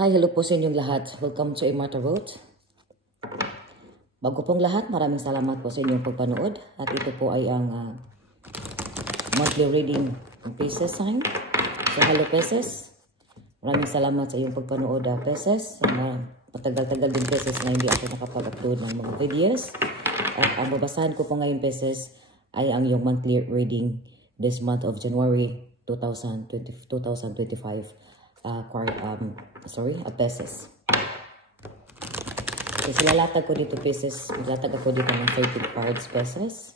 Hi, hello po sa inyong lahat. Welcome to Immortal Road. Bago pong lahat, maraming salamat po sa inyong pagpanood. At ito po ay ang monthly reading ng Pisces sign. So, hello Pisces. Maraming salamat sa iyong pagpanood, Pisces. Matagal-tagal din Pisces na hindi ako nakapag-upload ng mga videos. At ang babasahan ko po ngayon, Pisces, ay ang iyong monthly reading this month of January 2025. Pisces. So, ilalatag ko dito, Pisces. Ilalatag ako dito ng 13 cards, Pisces.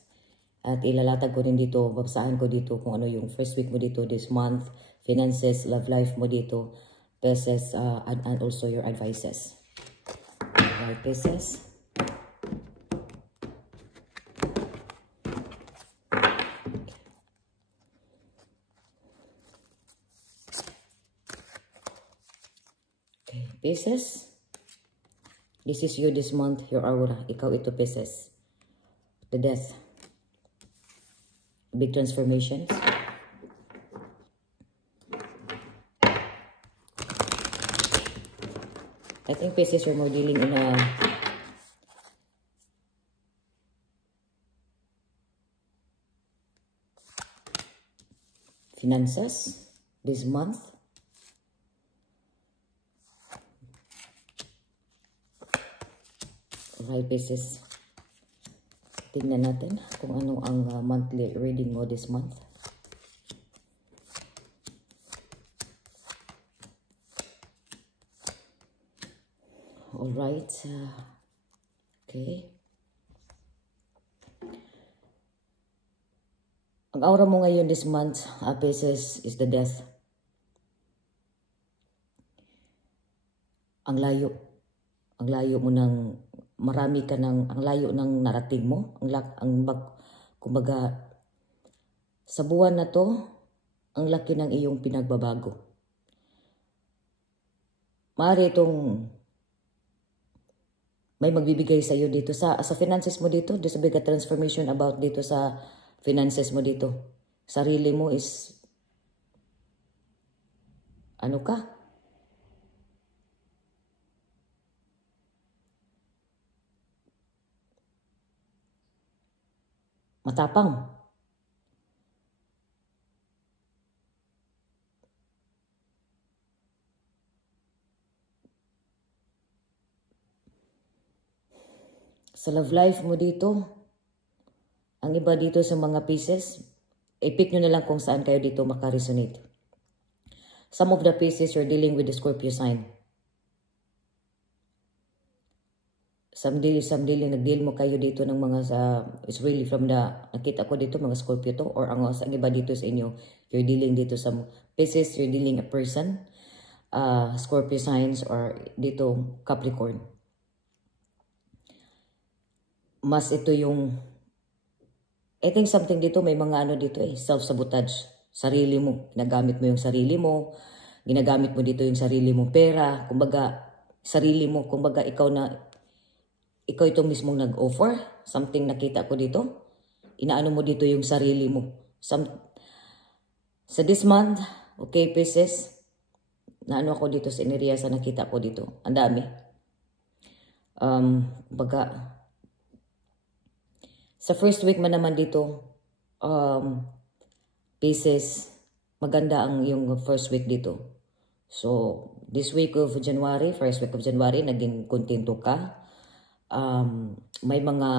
At ilalatag ko rin dito, babasahan ko dito kung ano yung first week mo dito this month, finances, love life mo dito, Pisces, and also your advices. Alright, Pisces. Pisces, this is you this month, your aura. Ikaw ito, Pisces. The death. Big transformations. I think, Pisces, you're more dealing in a finances this month. Alright, Pisces. Tingnan natin kung ano ang monthly reading mo this month. Alright. Okay. Ang aura mo ngayon this month, Pisces, is the death. Ang layo. Ang layo mo ng marami ka ng, ang layo ng narating mo, kumbaga, sa buwan na to, ang laki ng iyong pinagbabago. Maaari itong may magbibigay sa iyo dito sa finances mo dito, there's a big transformation about dito sa finances mo dito. Sarili mo is, ano ka? Matapang. Sa love life mo dito, ang iba dito sa mga Pisces, i-pick nyo na lang kung saan kayo dito makaresonate. Some of the Pisces, you're dealing with the Scorpio sign. Some dealing, nag-deal mo kayo dito ng mga it's really from the, nakita ko dito, mga Scorpio to, or ang iba dito sa inyo, you're dealing dito sa Pisces, you're dealing a person, Scorpio signs, or dito Capricorn. Mas ito yung, I think something dito, may mga ano dito self-sabotage. Sarili mo, ginagamit mo yung sarili mo, ginagamit mo dito yung sarili mong pera, kumbaga, sarili mo, kumbaga ikaw itong mismong nag-offer, something nakita ko dito, inaano mo dito yung sarili mo. Sa this month, okay, Pisces, naano ako dito sa area sa nakita ko dito, ang dami. Kumbaga, sa first week man naman dito, Pisces, maganda ang yung first week dito. So, this week of January, first week of January, naging kontento ka. May mga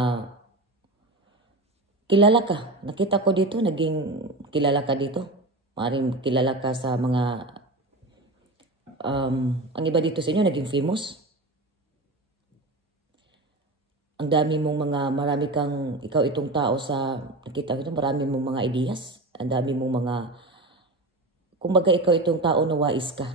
kilala ka. Nakita ko dito, naging kilala ka dito. Maaaring kilala ka sa mga, ang iba dito sa inyo, naging famous. Ang dami mong marami kang, ikaw itong tao sa, nakita ko dito, marami mong mga ideas. Ang dami mong mga, kumbaga ikaw itong tao na wais ka.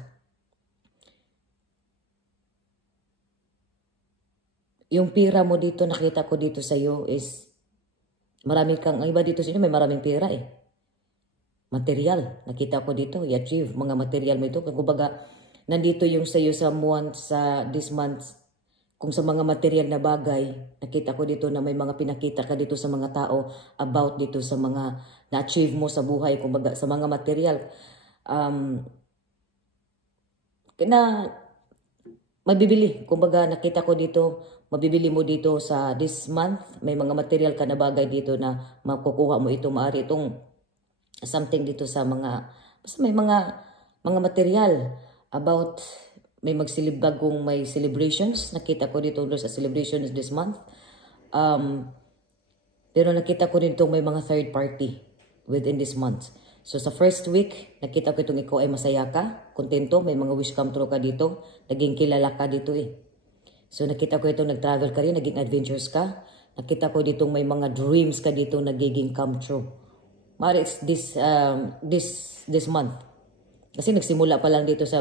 Yung pera mo dito, nakita ko dito sa iyo is, marami kang, ang iba dito sa inyo, may maraming pera Material, nakita ko dito, i-achieve, mga material mo ito. Kumbaga, nandito yung sa iyo sa this month, kung sa mga material na bagay, nakita ko dito na may mga pinakita ka dito sa mga tao about dito sa mga na-achieve mo sa buhay, kumbaga sa mga material. mabibili. Kumbaga nakita ko dito, mabibili mo dito sa this month. May mga material ka na bagay dito na makukuha mo ito. Maaari itong something dito sa mga, basta may mga material about, may bagong may celebrations. Nakita ko dito sa celebrations this month. Pero nakita ko dito may mga third party within this month. So sa first week, nakita ko itong ikaw ay masaya ka, kontento, may mga wish come true ka dito, naging kilala ka dito eh. So nakita ko itong nag-travel ka rin, naging adventures ka. Nakita ko ditong may mga dreams ka dito nagiging come true. Mari it's this month. Kasi nagsimula pa lang dito sa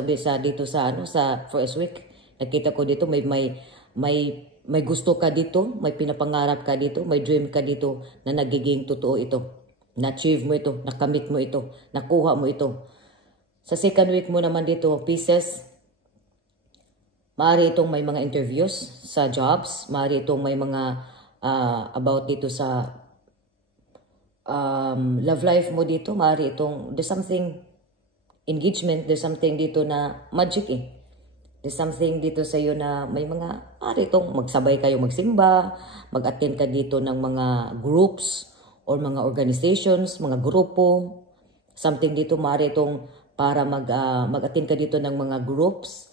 first week. Nakita ko dito may gusto ka dito, may pinapangarap ka dito, may dream ka dito na nagiging totoo ito. Na-achieve mo ito, nakamit mo ito, nakuha mo ito. Sa second week mo naman dito, Pisces, maaari itong may mga interviews sa jobs, maaari itong may mga about dito sa love life mo dito, maaari itong, there's something, engagement, there's something dito na magic eh. There's something dito sa iyo na may mga, maaari itong magsabay kayo magsimba, mag-attend ka dito ng mga groups, or mga organizations, mga grupo, something dito, maaari itong para mag-attend ka dito ng mga groups.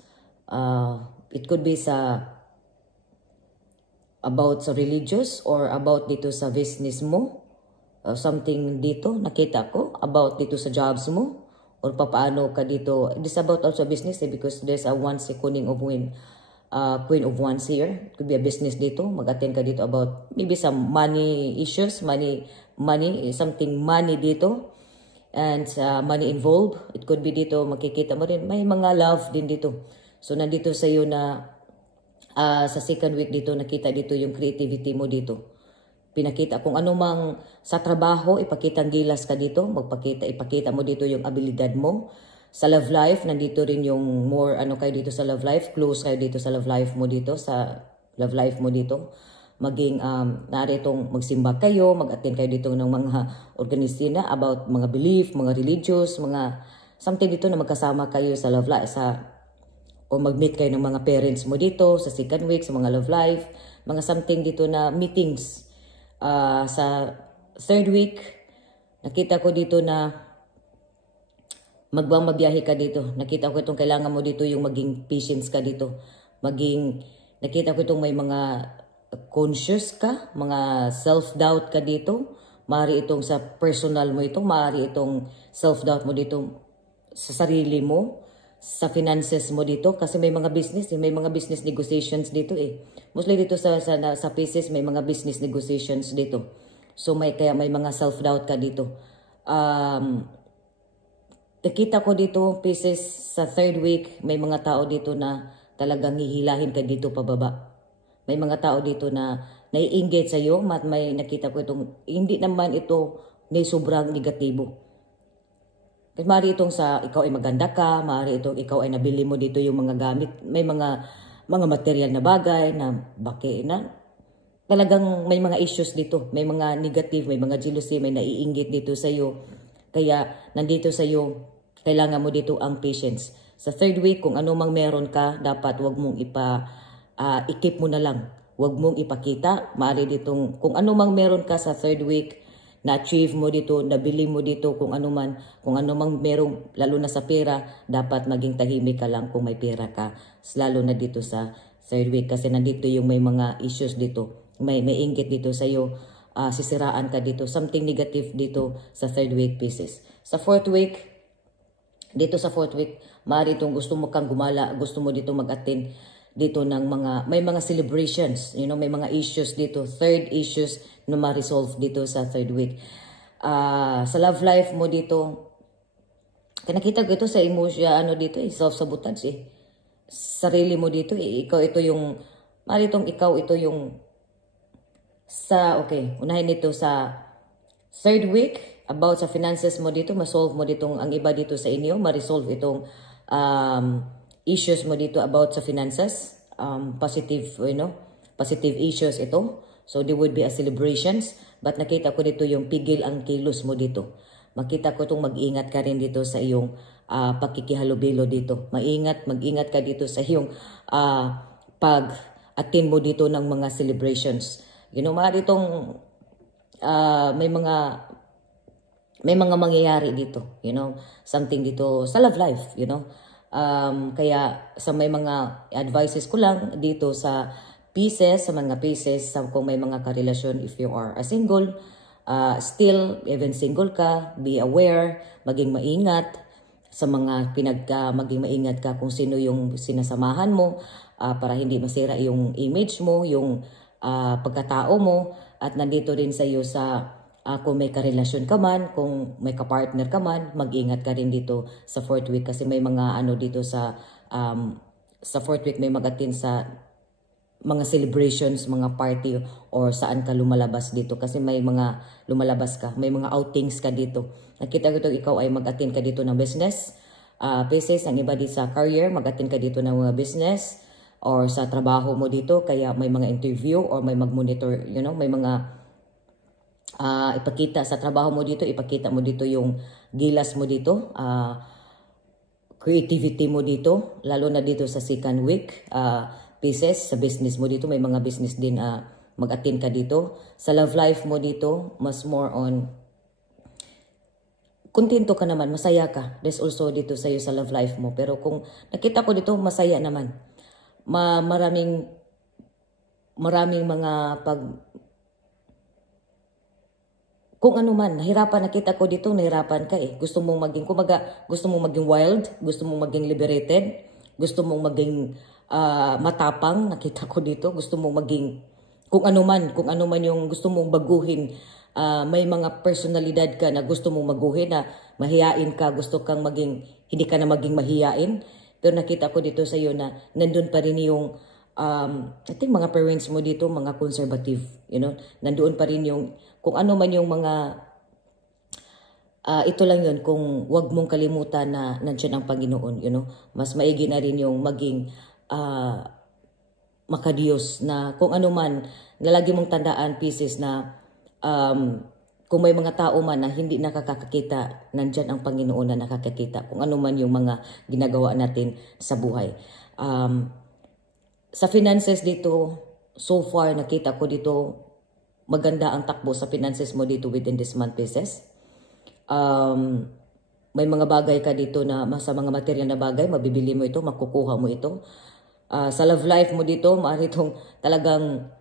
It could be about sa religious or about dito sa business mo. Something dito, nakita ko, about dito sa jobs mo, or papaano ka dito. This about also business because there's a Queen of Wands here. It could be a business dito. Mag-attend ka dito about maybe some money issues, something money dito. And money involved. It could be dito, makikita mo rin. May mga love din dito. So, nandito sa iyo na sa second week dito, nakita dito yung creativity mo dito. Pinakita kung ano mang sa trabaho, ipakitang gilas ka dito. Ipakita mo dito yung abilidad mo. Sa love life, nandito rin yung more kayo dito sa love life. Close kayo dito sa love life mo dito. Sa love life mo dito. Maging, naritong magsimba kayo, mag-attend kayo dito ng mga organisina about mga belief, mga religious, mga something dito na magkasama kayo sa love life. O mag-meet kayo ng mga parents mo dito sa second week, sa mga love life. Mga something dito na meetings. Sa third week, nakita ko dito na magbiyahe ka dito. Nakita ko itong kailangan mo dito yung maging patience ka dito. Nakita ko itong may mga conscious ka, mga self-doubt ka dito. Maaari itong sa personal mo ito, maaari itong self-doubt mo dito sa sarili mo, sa finances mo dito. Kasi may mga business, may mga business negotiations dito eh. Mostly dito sa Pisces, may mga business negotiations dito. So kaya may mga self-doubt ka dito. Nakita ko dito, Pisces, sa third week, may mga tao dito na talagang hihilahin ka dito pababa. May mga tao dito na naiinggit sa iyo, may nakita ko itong, hindi naman ito may sobrang negatibo. Kasi maaari itong sa ikaw ay maganda ka, maaari itong ikaw ay nabili mo dito yung mga gamit, may mga material na bagay na talagang may mga issues dito, may mga negative, may mga jealousy, may naiinggit dito sa iyo. Kaya nandito sa iyo, kailangan mo dito ang patience. Sa third week, kung ano mang meron ka, dapat wag mong i-keep mo na lang. Wag mong ipakita. Maaari ditong, kung ano mang meron ka sa third week, na-achieve mo dito, nabili mo dito, kung ano mang merong, lalo na sa pera, dapat maging tahimik ka lang kung may pera ka. Lalo na dito sa third week, kasi nandito yung may mga issues dito. May inggit dito sa iyo, sisiraan ka dito, something negative dito sa third week, Pisces. Sa fourth week, maaari itong gusto mo kang gumala, gusto mo dito mag-attend dito ng may mga celebrations, may mga issues dito, third issues na ma-resolve dito sa third week. Sa love life mo dito, nakita ko ito sa emotion, dito, self-sabotage eh. Sarili mo dito, maaari itong ikaw ito yung, unahin ito sa third week, about sa finances mo dito, ma-solve mo ditong, ang iba dito sa inyo, ma-resolve itong issues mo dito about sa finances, positive issues ito. So, there would be a celebrations, but nakita ko dito yung pigil ang kilos mo dito. Makita ko itong mag-ingat ka rin dito sa iyong pakikihalubilo dito. Mag-ingat ka dito sa iyong pag-attend mo dito ng mga celebrations. Maaari itong may mga mangyayari dito, something dito sa love life, kaya sa may mga advices ko lang dito sa mga pieces, kung may mga karelasyon, if you are a single, still, even single ka, be aware, maging maingat sa mga maging maingat ka kung sino yung sinasamahan mo, para hindi masira yung image mo, yung pagkatao mo, at nandito rin sa iyo sa kung may karelasyon ka man, kung may kapartner ka man, mag-ingat ka rin dito sa 4th week kasi may mga dito sa 4th week may mag-attend sa mga celebrations, mga party, or saan ka lumalabas dito kasi may mga lumalabas ka, may mga outings ka dito. Nakita ko ito, ikaw ay mag-attend ka dito ng business, Pisces, ang iba dito sa career, mag-attend ka dito ng mga business, or sa trabaho mo dito, kaya may mga interview, or may mag-monitor, may mga ipakita sa trabaho mo dito, ipakita mo dito yung gilas mo dito, creativity mo dito, lalo na dito sa 2nd week, Pisces, sa business mo dito, may mga business din mag-attend ka dito. Sa love life mo dito, mas more on kontento ka naman, masaya ka. There's also dito sa iyo sa love life mo. Pero kung nakita ko dito, masaya naman. Maraming mga kung ano man, nahirapan, nakita ko dito, nahirapan ka eh. Gusto mong maging wild, gusto mong maging liberated, gusto mong maging matapang, nakita ko dito, gusto mong maging kung ano man yung gusto mong baguhin. May mga personalidad ka na gusto mong maguhin, na mahiyain ka, gusto kang hindi ka na maging mahiyain. Pero nakita ko dito sa iyo na nandun pa rin yung I think mga parents mo dito, mga conservative, nandoon pa rin yung kung ano man yung mga ito lang yun, kung wag mong kalimutan na nandiyan ang Panginoon, mas maigi na rin yung maging makadiyos, na kung ano man, nalagi mong tandaan, Pisces, na kung may mga tao man na hindi nakakakita, nandyan ang Panginoon na nakakakita, kung ano man yung mga ginagawa natin sa buhay. Sa finances dito, so far, nakita ko dito, maganda ang takbo sa finances mo dito within this month, Pisces. May mga bagay ka dito na sa mga material na bagay, mabibili mo ito, makukuha mo ito. Sa love life mo dito, maaari itong talagang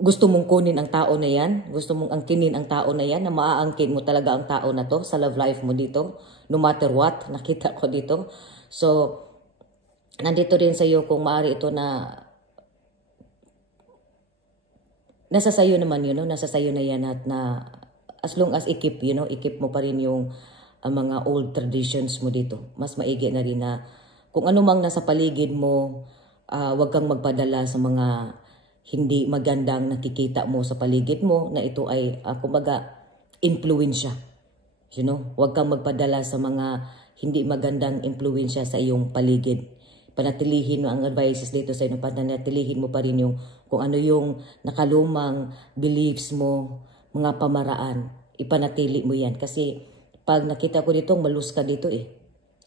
gusto mong kunin ang tao na yan, gusto mong angkinin ang tao na yan, na maaangkin mo talaga ang tao na to sa love life mo dito, no matter what, nakita ko dito. So, nandito rin sa iyo kung maaari ito na nasa sayo naman nasa sayo na yan, at na as long as ikip mo pa rin yung mga old traditions mo dito. Mas maigi na rin na kung ano mang nasa paligid mo, wag kang magpadala sa mga hindi magandang nakikita mo sa paligid mo, na ito ay kumbaga influensya. Wag kang magpadala sa mga hindi magandang influensya sa iyong paligid. Panatilihin mo ang advices dito sa inyo, panatilihin mo pa rin yung kung ano yung nakalumang beliefs mo, mga pamaraan, ipanatili mo yan. Kasi pag nakita ko dito, malus ka dito eh.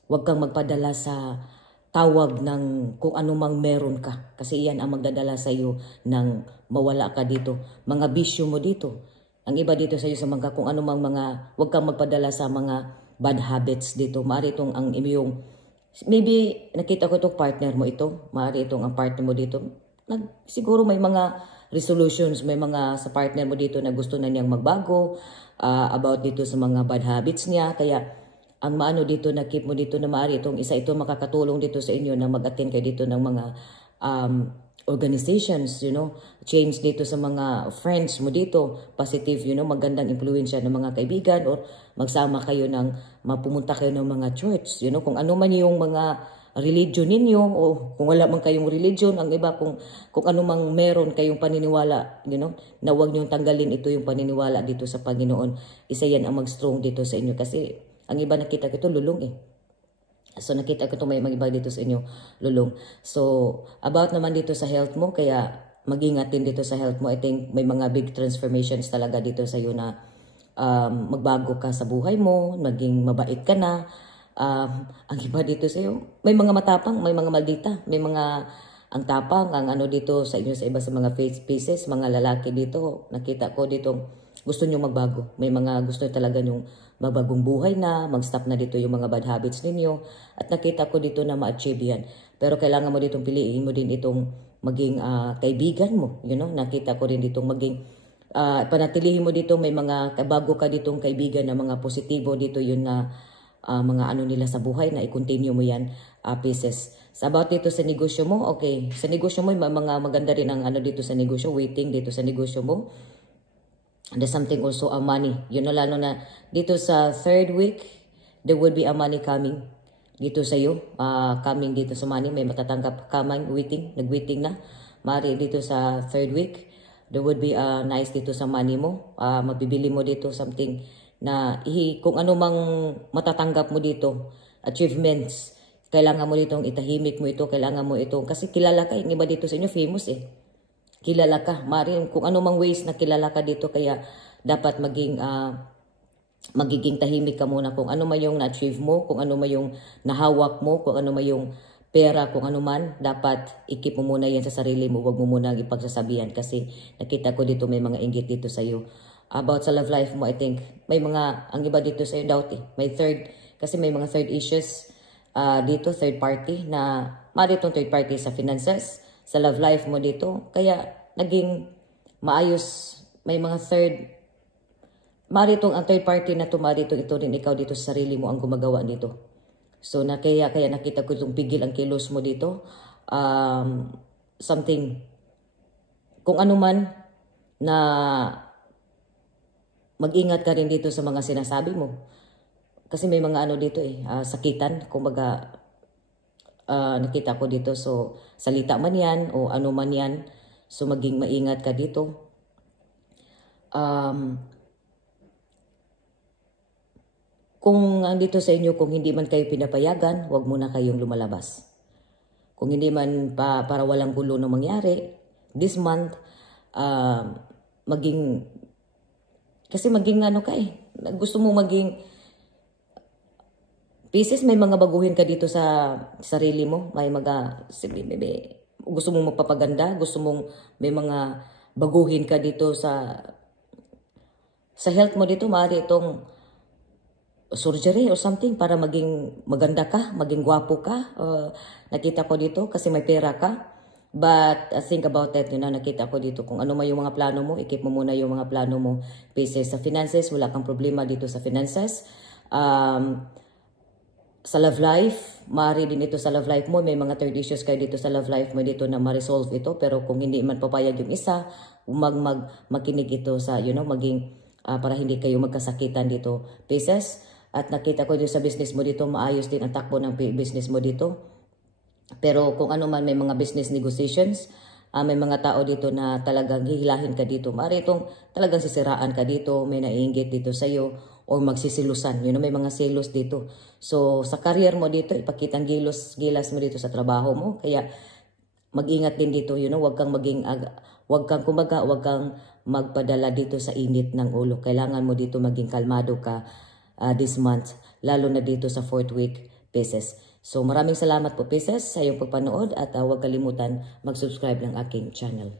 Huwag kang magpadala sa tawag ng kung ano mang meron ka. Kasi yan ang magdadala sa iyo ng mawala ka dito. Mga bisyo mo dito. Ang iba dito sa iyo sa mga kung ano mang mga, huwag kang magpadala sa mga bad habits dito. Maari itong ang iyong maybe nakita ko itong partner mo ito, maaari itong ang partner mo dito. Siguro may mga resolutions, may mga sa partner mo dito na gusto na niyang magbago about dito sa mga bad habits niya. Kaya ang maano dito na keep mo dito na maaari itong isa ito makakatulong dito sa inyo na mag-attend kayo dito ng mga organizations, change dito sa mga friends mo dito, positive, magandang influensya ng mga kaibigan, or magsama kayo mapumunta kayo ng mga church, kung ano man yung mga religion ninyo, o kung wala man kayong religion, ang iba kung ano mang meron kayong paniniwala, na huwag niyong tanggalin ito yung paniniwala dito sa Panginoon. Isa yan ang mag-strong dito sa inyo, kasi ang iba nakita ko ito lulong eh. So nakita ko ito may iba dito sa inyo lulong. So about naman dito sa health mo, kaya mag-ingat din dito sa health mo. I think may mga big transformations talaga dito sa iyo na magbago ka sa buhay mo, maging mabait ka na. Ang iba dito sa'yo, may mga matapang, may mga maldita, may mga ang tapang, ang ano dito sa inyo, sa iba sa mga faces, mga lalaki dito, nakita ko dito, gusto nyo magbago. May mga gusto talaga nyong magbagong buhay na, mag-stop na dito yung mga bad habits ninyo. At nakita ko dito na ma-achieve yan. Pero kailangan mo ditong piliin mo din itong maging kaibigan mo. You know, nakita ko rin ditong maging, panatilihin mo dito, may mga bago ka ditong kaibigan na mga positibo dito yun na mga ano nila sa buhay na i-continue mo yan, pieces. Sa about dito sa negosyo mo, okay. Sa negosyo mo, mga maganda rin ang ano dito sa negosyo, waiting dito sa negosyo mo. There's something also a money. You know, lalo na dito sa third week, there would be a money coming dito sa iyo. Coming dito sa money, may matatanggap ka man, nag-waiting na. Mari dito sa third week, there would be a nice dito sa money mo. Mabibili mo dito something na kung ano mang matatanggap mo dito, achievements, kailangan mo ditong itahimik mo ito, kailangan mo ito. Kasi kilala ka, yung iba dito sa inyo, famous eh. Kilala ka, maaaring kung ano mang ways na kilala ka dito, kaya dapat magiging tahimik ka muna kung ano man yung na-achieve mo, kung ano man yung nahawak mo, kung ano man yung pera, kung ano man, dapat ikip mo muna yan sa sarili mo, huwag mo muna ipagsasabihan kasi nakita ko dito may mga inggit dito sa iyo. About sa love life mo, I think, may mga, ang iba dito sa iyo, doubt eh. May third, kasi may mga third issues dito, third party, na maritong third party sa finances, sa love life mo dito, kaya naging maayos, may mga third, maritong ang third party na maritong ito rin ikaw dito sa sarili mo ang gumagawa dito. So, kaya nakita ko itong pigil ang kilos mo dito, something, kung ano man, na mag-ingat ka rin dito sa mga sinasabi mo. Kasi may mga ano dito eh, sakitan, kumbaga, nakita ko dito. So, salita man yan o ano man yan. So, maging maingat ka dito. Kung andito sa inyo, kung hindi man kayo pinapayagan, huwag muna kayong lumalabas. Kung hindi man para walang gulo na mangyari, this month, kasi maging ano ka eh, gusto mo maging, pieces, may mga baguhin ka dito sa sarili mo. May gusto mong magpapaganda, gusto mong may mga baguhin ka dito sa health mo dito. Maaari itong surgery or something para maging maganda ka, maging gwapo ka. Nakita ko dito kasi may pera ka. But think about it, nakita ko dito kung ano man yung mga plano mo, ikip mo muna yung mga plano mo. Pieces sa finances, wala kang problema dito sa finances. Sa love life, maaari din ito sa love life mo. May mga third issues kayo dito sa love life mo dito na ma-resolve ito. Pero kung hindi man papayag yung isa, makinig ito sa, maging para hindi kayo magkasakitan dito. Pieces. At nakita ko dito sa business mo dito, maayos din ang takbo ng business mo dito. Pero kung ano man, may mga business negotiations, may mga tao dito na talagang hihilahin ka dito. Maaari itong talagang sisiraan ka dito, may naiinggit dito sa'yo, o magsisilusan. May mga selos dito. So, sa career mo dito, ipakitang gilas mo dito sa trabaho mo. Kaya, mag-ingat din dito, huwag kang magpadala dito sa init ng ulo. Kailangan mo dito maging kalmado ka this month, lalo na dito sa 4th week, pieces. So, maraming salamat po, pieces, sa iyong pagpanood at huwag kalimutan mag-subscribe ng aking channel.